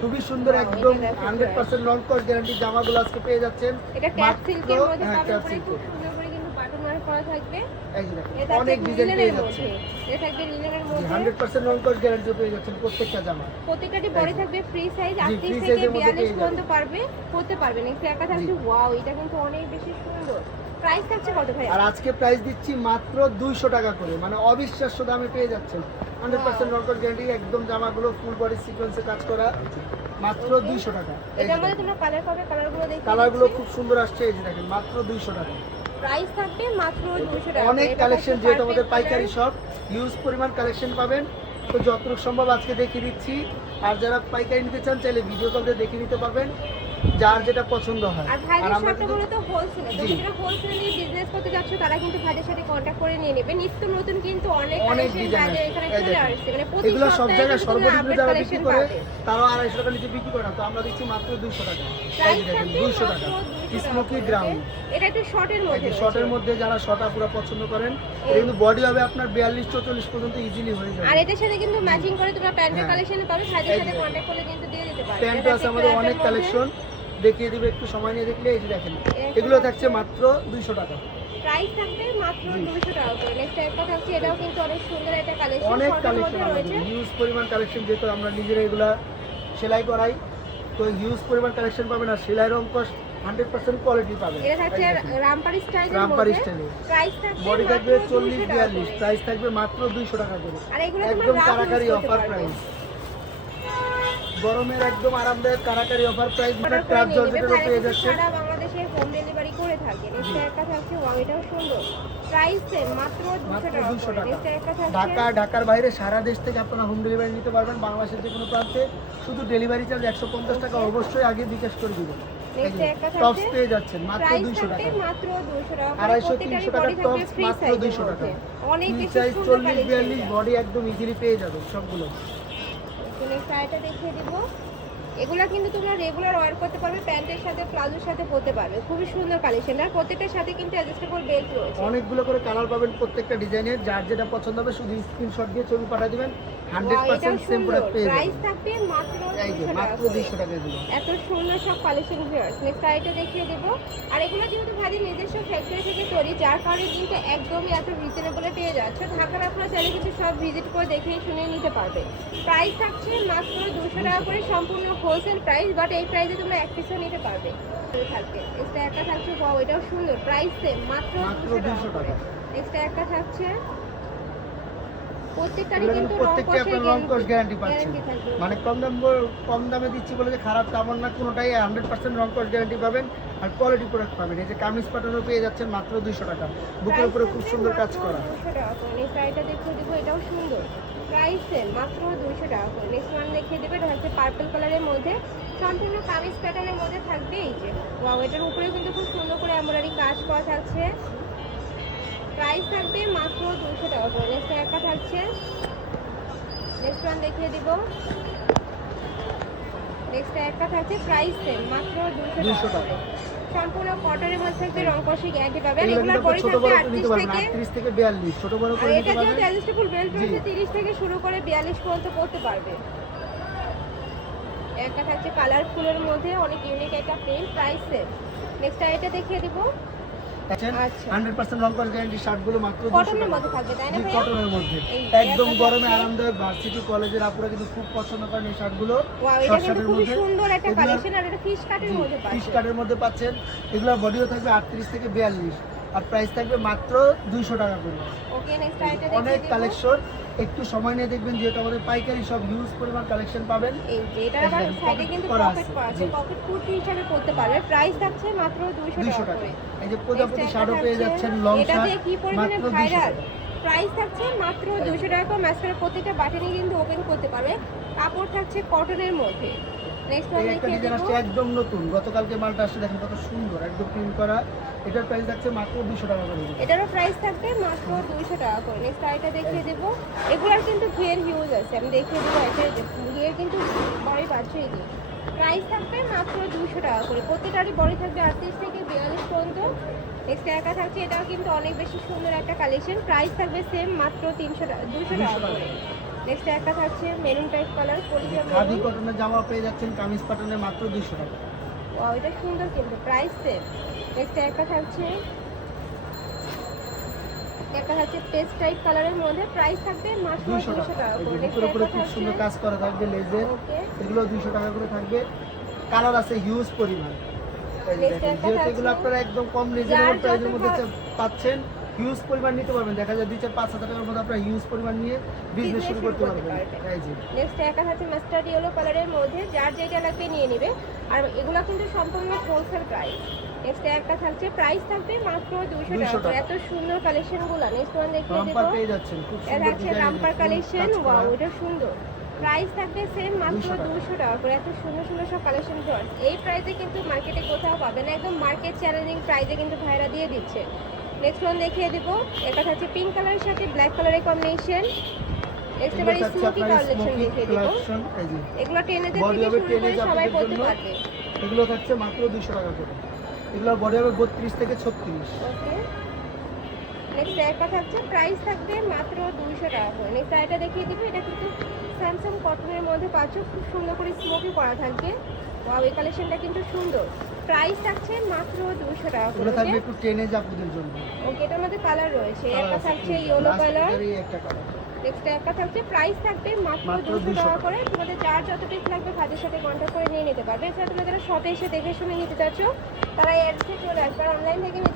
খুবই সুন্দর একদম হান্ড্রেড পার্সেন্ট লং কস গ্যারান্টি জামাগুলো আজকে পেয়ে যাচ্ছেন। এটা ক্যাপ সিল্কের মধ্যে হ্যাঁ, পাবেন ক্যাপ পরে সিল্কের। খুব সুন্দর করে কিন্তু বাটন ওয়ার্ক করা থাকবে। অনেক ডিজাইন পেয়ে যাচ্ছে। মধ্যে এটা থাকবে লিনেনের মধ্যে। হান্ড্রেড পার্সেন্ট লং কস গ্যারান্টি পেয়ে যাচ্ছেন প্রত্যেকটা জামা। প্রত্যেকটারই বডি থাকবে ফ্রি সাইজ জি, 38 থেকে size 42 পর্যন্ত পারবে করতে পারবে। নেক্সট একা থাকছে ওয়াও এটা কিন্তু অনেক বেশি সুন্দর। প্রাইস থাকছে কত ভাই আর আজকে প্রাইস দিচ্ছি মাত্র দুইশো টাকা করে। মানে অবিশ্বাস্য দামে পেয়ে যাচ্ছেন। হান্ড্রেড পার্সেন্ট লং কস গ্যারান্টি একদম জামাগুলো ফুল বডি সিকোয়েন্সে কাজ করা মাত্র দুইশো টাকা। এটার মধ্যে তোমরা কালার পাবে কালারগুলো খুব সুন্দর আসছে এই যে দেখেন মাত্র দুইশো টাকা। প্রাইস থাকবে মাত্র 200 টাকা অনেক কালেকশন যেহেতু আমাদের পাইকারি। শপ হিউজ পরিমাণ কালেকশন পাবেন। তো যতটুকু সম্ভব আজকে দেখিয়ে দিচ্ছি। আর যারা পাইকারি নিতে চান চাইলে ভিডিও কল দিয়ে দেখে নিতে পারবেন। যার যেটা পছন্দ হয়। আর ভাইদের শপটা কিন্তু মূলত হোলসেল জি। যারা হোলসেল নিয়ে বিজনেস করতে যাচ্ছ তারা কিন্তু ভাইদের সাথে কন্ট্যাক্ট করে নিয়ে নেবে। নিত্য নতুন কিন্তু অনেক অনেক ডিজাইন এখানে চলে আসছে। মানে প্রতি এগুলো সব জায়গায় সর্বনিম্ন যারা বিক্রি করে। তারাও আড়াইশো টাকা নিচে বিক্রি করে না। তো আমরা দিচ্ছি মাত্র দুইশো টাকা। প্রাইস যে দেখেন থাকবে দুইশো মাত্র টাকা। 200 টাকা স্মোকি। গ্রাউন্ড এটা একটু শর্টের মধ্যে শর্টের মধ্যে যারা শর্টা পুরো পছন্দ করেন কিন্তু বডি হবে আপনার বিয়াল্লিশ চৌচল্লিশ পর্যন্ত ইজিলি হয়ে যাবে। আর এটার সাথে কিন্তু ম্যাচিং করে তোমরা প্যান্টের। কালেকশন পাবে ভাইদের সাথে যে। কন্ট্যাক্ট করলে কিন্তু দিয়ে দিতে পারবে। প্যান্ট আছে আমাদের অনেক কালেকশন দেখিয়ে দিবে একটু সময় নিয়ে দেখলে এই যে দেখেন এগুলো থাকছে মাত্র দুইশো টাকা। প্রাইস থাকবে মাত্র 200 টাকা করে। নেক্সট একটা থাকছে এটাও কিন্তু অনেক সুন্দর একটা কালেকশন অনেক কালেকশন রয়েছে। হিউজ পরিমাণ কালেকশন যেহেতু আমরা নিজেরা এগুলা সেলাই করাই তো হিউজ পরিমাণ কালেকশন পাবেন আর সেলাই রং কস হান্ড্রেড পার্সেন্ট কোয়ালিটি পাবেন। এটা থাকছে রামপার স্টাইলের রামপার স্টাইলে প্রাইস থাকবে বডি থাকবে 200 চল্লিশ টাকা বিয়াল্লিশ প্রাইস থাকবে মাত্র দুইশো টাকা করে। আর এগুলো একদম কারাকারি অফার প্রাইস গরমের একদম আরামদায়ক কারাকারি অফার প্রাইস অর্ডার করে ট্রাপ নিয়ে নেবে। জর্জেটেরও ভাইরা পেয়ে যাচ্ছে। সারা বাংলাদেশে হোম ডেলিভারি করে থাকে নেক্সট একটা থাকছে ওয়াও এটাও সুন্দর। প্রাইস সেম মাত্র 200 টাকা 200 টাকা। ঢাকা ঢাকার বাইরে সারা দেশ থেকে আপনারা হোম ডেলিভারি নিতে পারবেন। বাংলাদেশের যে কোনো প্রান্তে শুধু ডেলিভারি চার্জ একশো পঞ্চাশ টাকা অবশ্যই আগে বিকাশ করে দিবেন। টপস পেয়ে যাচ্ছেন মাত্র প্রাইস দুইশো থাকবে টাকা। মাত্র 200 টাকা। করে। আড়াইশো তিনশো টাকার টপস মাত্র size এর দুইশো টাকা। অনেক বেশি সুন্দর চল্লিশ বিয়াল্লিশ বডি একদম ইজিলি পেয়ে যাবেন সবগুলো। নেক্সট ফ্রাইটা দেখিয়ে দিব। এগুলা কিন্তু তোমরা রেগুলার ওয়ার করতে পারবে প্যান্টের সাথে প্লাজোর সাথে পরতে পারবে। খুবই সুন্দর কালেকশন আর প্রত্যেকটার সাথে কিন্তু অ্যাডজাস্টেবল বেল্ট রয়েছে। অনেকগুলো করে কালার পাবেন প্রত্যেকটা ডিজাইনের। যার যেটা পছন্দ হবে শুধু স্ক্রিনশট দিয়ে ছবি পাঠিয়ে দিবেন। হান্ড্রেড Wow, এটাও পার্সেন্ট সেম প্রোডাক্ট পেয়ে প্রাইস থাকবে মাত্র এই 200 টাকা মাত্র দিবেন এত সুন্দর সব কালেকশন ভিউয়ার্স নেক্সট আইটা দেখিয়ে দেব। আর এগুলো যেহেতু ভাইদের নিজস্ব ফ্যাক্টরি থেকে তৈরি যার কারণে কিন্তু একদমই এত রিজনেবলে পেয়ে যাচ্ছে। ঢাকার আপনারা চাইলে কিন্তু সব ভিজিট করে দেখে শুনে নিতে পারবে প্রাইস থাকছে মাত্র দুশো টাকা করে সম্পূর্ণ হোলসেল প্রাইস বাট এই প্রাইসে তোমরা এক পিসও নিতে পারবে। থাকবে নেক্সট একটা থাকছে সুন্দর। প্রাইস সেম মাত্র মাত্র দুশো টাকা 200 করে। টাকা। নেক্সট একটা থাকছে। প্রত্যেকটারই কিন্তু রং প্রত্যেকটা কস গ্যারান্টি পাচ্ছেন মানে কম দাম কম দামে দিচ্ছি বলে যে খারাপ তেমন না কোনোটাই হান্ড্রেড পার্সেন্ট রং কস গ্যারান্টি পাবেন। আর কোয়ালিটি প্রোডাক্ট পাবেন। এই যে কামিজ পাঠানো পেয়ে যাচ্ছেন মাত্র দুইশো টাকা। বুকের উপরে খুব সুন্দর কাজ করা। নেক্সট আইটা দেখিয়ে দেবো এটাও সুন্দর। প্রাইস সেম মাত্র দুশো টাকা করে। নেক্সট ওয়ান দেখিয়ে দেবে এটা হচ্ছে পার্পল কালারের মধ্যে। সম্পূর্ণ কামিজ প্যাটার্নের মধ্যে থাকবে এই যে। ওয়াও এটার উপরে কিন্তু খুব সুন্দর করে এমব্রয়ডারি কাজ করা থাকছে। প্রাইস থাকবে মাত্র দুশো টাকা করে। নেক্সট একটা থাকছে। নেক্সট ওয়ান দেখিয়ে দিব। নেক্সট একটা থাকছে প্রাইস সেম মাত্র দুশো 200 টাকা। সম্পূর্ণ কটনের মধ্যে থাকবে রং কষি গ্যারান্টি পাবেন এগুলো থেকে ছোট বড় করে এটা যেহেতু অ্যাডজাস্টেবল বেল্ট রয়েছে 30 থেকে শুরু করে 42 পর্যন্ত পড়তে পারবে। একটা থাকছে কালারফুলের মধ্যে অনেক ইউনিক একটা প্রিন্ট প্রাইস সেম নেক্সট এটা দেখিয়ে দিব। হান্ড্রেড পার্সেন্ট লং কস গ্যারান্টি শার্টগুলো মাত্র কটনের মধ্যে থাকবে তাই না কটনের মধ্যে। একদম গরমে। আরামদায়ক ভার্সিটি কলেজের আপুরা কিন্তু খুব পছন্দ করেন এই শার্টগুলো এটা কিন্তু শার্টের সুন্দর একটা কালেকশন আর এটা ফিশ কাটের মধ্যে ফিশ কাটের মধ্যে পাচ্ছেন। এগুলো বডিও থাকবে আটত্রিশ থেকে বিয়াল্লিশ। আর প্রাইস থাকবে মাত্র দুইশো টাকা করে। ওকে নেক্সট এটা অনেক কালেকশন একটু সময় নিয়ে দেখবেন যেহেতু আমাদের পাইকারি সব হিউজ পরিমাণ কালেকশন পাবেন। এই যে এটা আবার সাইডে কিন্তু পকেট করা আছে। পকেট কুর্তি হিসাবে পারবে। প্রাইস থাকছে মাত্র 200 দুইশো টাকা এই যে প্রজাপতি একটা পেয়ে যাচ্ছেন লং এটা দিয়ে কি পরিমাণে ভাইরাল প্রাইস থাকছে মাত্র দুশো টাকা করে। প্রত্যেকটা বাটনই কিন্তু ওপেন করতে পারবে। কাপড় থাকছে কটনের মধ্যে। একটা ডিজাইন আসছে একদম নতুন। গতকালকে মালটা আসছে দেখেন কত সুন্দর একদম প্রিন্ট করা। এটার প্রাইস থাকছে মাত্র দুশো টাকা করে। এটারও প্রাইস থাকবে মাত্র দুইশো টাকা করে। নেক্সট আরেকটা দেখিয়ে দেবো। এগুলোর কিন্তু ঘিয়ের হিউজ আছে। আমি দেখিয়ে দেবো একটা। ঘিয়ের কিন্তু বড়ি পাচ্ছে এই প্রাইস থাকবে মাত্র দুশো টাকা করে। প্রত্যেকটারই বড়ি থাকবে আটত্রিশ থেকে বিয়াল্লিশ পর্যন্ত। নেক্সট একা থাকছে। এটাও কিন্তু অনেক বেশি সুন্দর একটা কালেকশন প্রাইস থাকবে সেম মাত্র তিনশো টাকা দুশো টাকা। করে। নেক্সট একটা থাকছে মেরুন টাইপ কালার পরিচয় খাদি কটনের জামা পেয়ে যাচ্ছেন কামিজ পাটনে মাত্র দুইশো টাকা। ওয়াও এটা সুন্দর কিন্তু প্রাইস সেম নেক্সট একটা থাকছে একটা থাকছে পেস্ট টাইপ কালারের মধ্যে প্রাইস থাকবে মাত্র দুইশো দুশো টাকা টাকা করে। উপরে খুব সুন্দর কাজ করা থাকবে লেজের এগুলো দুইশো টাকা করে থাকবে। কালার আছে হিউজ পরিমাণ। এগুলো আপনারা একদম কম রিজনেবল প্রাইসের মধ্যে পাচ্ছেন হিউজ পরিমাণ নিতে পারবেন। দেখা যায় দুই চার পাঁচ হাজার টাকার মধ্যে আপনারা হিউজ পরিমাণ নিয়ে বিজনেস শুরু করতে পারবেন। এই যে। নেক্সট একটা থাকছে মাস্টার্ড ইয়েলো কালারের মধ্যে যার যেটা লাগবে নিয়ে নেবে। আর এগুলো কিন্তু সম্পূর্ণ হোলসেল প্রাইস নেক্সট একটা থাকছে প্রাইস থাকবে মাত্র দুশো 200 টাকা। এত সুন্দর কালেকশনগুলো নেক্সট ওয়ান দেখিয়ে রামপার দেবো। পেয়ে যাচ্ছেন খুব এটা সুন্দর থাকছে রামপার কালেকশন ওয়াও এটা সুন্দর। প্রাইস থাকবে সেম মাত্র 200 টাকা। করে। এত সুন্দর সুন্দর সব কালেকশন এই প্রাইসে কিন্তু মার্কেটে কোথাও পাবে না। একদম মার্কেট চ্যালেঞ্জিং প্রাইসে কিন্তু ভাইরা দিয়ে দিচ্ছে। নেক্সট ওয়ান দেখিয়ে দিব। এটা থাকছে পিঙ্ক কালারের সাথে ব্ল্যাক কালারের কম্বিনেশন নেক্সট এবারে স্মোকি কালেকশন দেখিয়ে দিব। এগুলো টেনে দিয়ে Body থেকে হবে শুরু করে সবাই পড়তে পারবে। এগুলো থাকছে মাত্র দুশো টাকা করে। এগুলো বডি হবে বত্রিশ থেকে ছত্রিশ। ওকে। নেক্সট একটা থাকছে প্রাইস থাকবে মাত্র দুইশো টাকা করে। নেক্সট এটা দেখিয়ে দিবে। এটা কিন্তু স্যামসাং কটনের মধ্যে পাচ্ছ। খুব সুন্দর করে স্মোকি করা থাকবে। ওয়াও এই কালেকশনটা কিন্তু সুন্দর। প্রাইস থাকছে মাত্র দুশো টাকা করে। থাকবে একটু টেনে আপনাদের জন্য। ওকে এটার মধ্যে কালার রয়েছে। একটা থাকছে। ইয়েলো কালার একটা কালার নেক্সট একটা থাকছে প্রাইস থাকবে মাত্র দুশো 200 টাকা। করে। তোমাদের যার যত পিস লাগবে কাজের সাথে কন্ট্যাক্ট করে নিয়ে নিতে পারবে। এছাড়া তোমরা যারা শপে এসে দেখে শুনে নিতে চাচ্ছ তারা অ্যাডসে চলে আসবে। আর অনলাইন থেকে নিতে